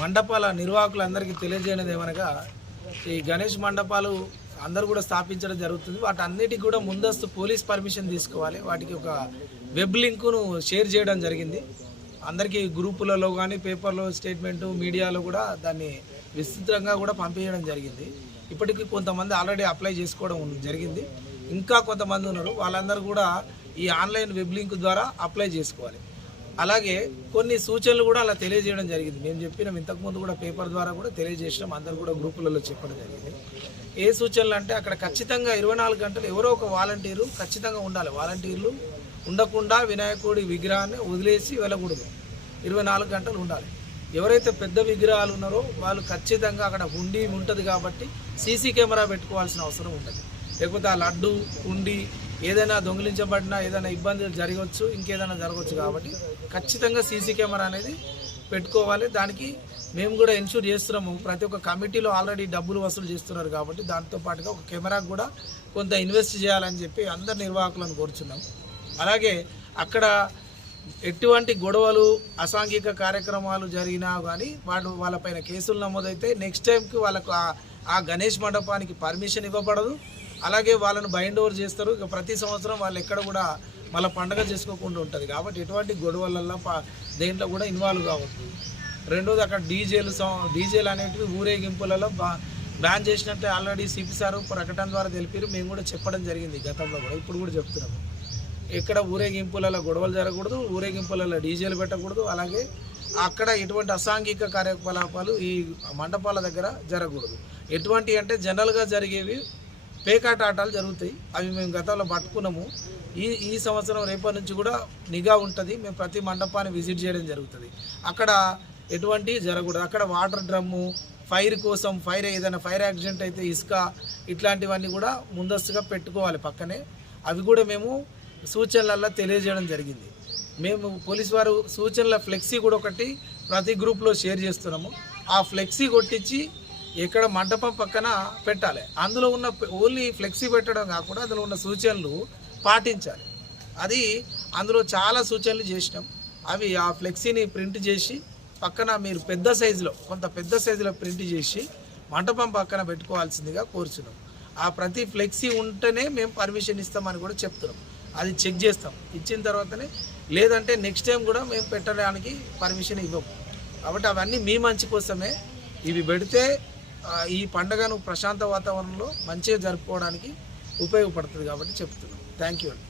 మండపాల నిర్వాహకులందరికీ తెలియజేయనిది ఏమనగా ఈ గణేష్ మండపాలు అందరూ కూడా స్థాపించడం జరుగుతుంది. వాటి కూడా ముందస్తు పోలీస్ పర్మిషన్ తీసుకోవాలి. వాటికి ఒక వెబ్ లింకును షేర్ చేయడం జరిగింది. అందరికీ గ్రూపులలో కానీ పేపర్లో స్టేట్మెంట్ మీడియాలో కూడా దాన్ని విస్తృతంగా కూడా పంపించడం జరిగింది. ఇప్పటికీ కొంతమంది ఆల్రెడీ అప్లై చేసుకోవడం జరిగింది. ఇంకా కొంతమంది ఉన్నారు. వాళ్ళందరూ కూడా ఈ ఆన్లైన్ వెబ్ లింక్ ద్వారా అప్లై చేసుకోవాలి. అలాగే కొన్ని సూచనలు కూడా అలా తెలియజేయడం జరిగింది. మేము చెప్పినాం ఇంతకుముందు కూడా పేపర్ ద్వారా కూడా తెలియజేసినాం అందరు కూడా గ్రూపులలో చెప్పడం జరిగింది. ఏ సూచనలు అంటే అక్కడ ఖచ్చితంగా ఇరవై నాలుగు గంటలు ఎవరో ఒక వాలంటీరు ఖచ్చితంగా ఉండాలి. వాలంటీర్లు ఉండకుండా వినాయకుడి విగ్రహాన్ని వదిలేసి వెళ్ళకూడదు. ఇరవై నాలుగు గంటలు ఉండాలి. ఎవరైతే పెద్ద విగ్రహాలు ఉన్నారో వాళ్ళు ఖచ్చితంగా అక్కడ హుండీ ఉంటుంది కాబట్టి సీసీ కెమెరా పెట్టుకోవాల్సిన అవసరం ఉంటుంది లేకపోతే ఆ లడ్డు హుండీ ఏదైనా దొంగిలించబడినా ఏదైనా ఇబ్బందులు జరగవచ్చు ఇంకేదైనా జరగవచ్చు కాబట్టి ఖచ్చితంగా సీసీ కెమెరా అనేది పెట్టుకోవాలి. దానికి మేము కూడా ఇన్షూర్ చేస్తున్నాము. ప్రతి ఒక్క కమిటీలో ఆల్రెడీ డబ్బులు వసూలు చేస్తున్నారు కాబట్టి దాంతో పాటుగా ఒక కెమెరాకు కూడా కొంత ఇన్వెస్ట్ చేయాలని చెప్పి అందరు నిర్వాహకులను కోరుచున్నాం అలాగే అక్కడ ఎటువంటి గొడవలు అసాంఘిక కార్యక్రమాలు జరిగినా కానీ వాళ్ళు వాళ్ళపైన కేసులు నమోదైతే నెక్స్ట్ టైంకి వాళ్ళకు ఆ- ఆ గణేష్ మండపానికి పర్మిషన్ ఇవ్వబడదు. అలాగే వాళ్ళను బైండ్ ఓవర్ చేస్తారు. ఇక ప్రతి సంవత్సరం వాళ్ళు ఎక్కడ కూడా మళ్ళీ పండగ చేసుకోకుండా ఉంటుంది. కాబట్టి ఎటువంటి గొడవలల్లో ప- దేంట్లో కూడా ఇన్వాల్వ్ కావద్దు. రెండోది అక్కడ డీజేలు డీజేలు అనేటివి ఊరేగింపులలో బా బ్యాన్ చేసినట్టే ఆల్రెడీ సిపి సార్ ప్రకటన ద్వారా తెలిపారు. మేము కూడా చెప్పడం జరిగింది గతంలో కూడా. ఇప్పుడు కూడా చెప్తున్నాము. ఎక్కడ ఊరేగింపులలో గొడవలు జరగకూడదు ఊరేగింపులలో డీజేలు పెట్టకూడదు. అలాగే అక్కడ ఎటువంటి అసాంఘిక కార్యకలాపాలు ఈ మండపాల దగ్గర జరగకూడదు. ఎటువంటి అంటే జనరల్గా జరిగేవి పేకాట ఆటలు జరుగుతాయి. అవి మేము గతంలో పట్టుకున్నాము. ఈ ఈ సంవత్సరం రేపటి నుంచి కూడా నిఘా ఉంటుంది. మేము ప్రతి మండపాన్ని విజిట్ చేయడం జరుగుతుంది. అక్కడ ఎటువంటి జరగకూడదు. అక్కడ వాటర్ డ్రమ్ము ఫైర్ కోసం ఫైర్ ఏదైనా ఫైర్ యాక్సిడెంట్ అయితే ఇసుక ఇట్లాంటివన్నీ కూడా ముందస్తుగా పెట్టుకోవాలి పక్కనే. అవి కూడా మేము సూచనలల్లో తెలియజేయడం జరిగింది. మేము పోలీస్ వారు సూచనల ఫ్లెక్సీ కూడా ఒకటి ప్రతి గ్రూప్లో షేర్ చేస్తున్నాము. ఆ ఫ్లెక్సీ కొట్టించి ఇక్కడ మండపం పక్కన పెట్టాలి. అందులో ఉన్న ఓన్లీ ఫ్లెక్సీ పెట్టడం కాకుండా అందులో ఉన్న సూచనలు పాటించాలి. అది అందులో చాలా సూచనలు చేసినాం. అవి ఆ ఫ్లెక్సీని ప్రింట్ చేసి పక్కన మీరు పెద్ద సైజులో కొంత పెద్ద సైజులో ప్రింట్ చేసి మంటపం పక్కన పెట్టుకోవాల్సిందిగా కోరుచున్నాం. ఆ ప్రతి ఫ్లెక్సీ ఉంటేనే మేము పర్మిషన్ ఇస్తామని కూడా చెప్తున్నాం. అది చెక్ చేస్తాం. ఇచ్చిన తర్వాతనే లేదంటే నెక్స్ట్ టైం కూడా మేము పెట్టడానికి పర్మిషన్ ఇవ్వము కాబట్టి అవన్నీ మీ మంచి కోసమే. ఇవి పెడితే ఈ పండుగను ప్రశాంత వాతావరణంలో మంచిగా జరుపుకోవడానికి ఉపయోగపడుతుంది కాబట్టి చెప్తున్నాం. థ్యాంక్ యూ అండి.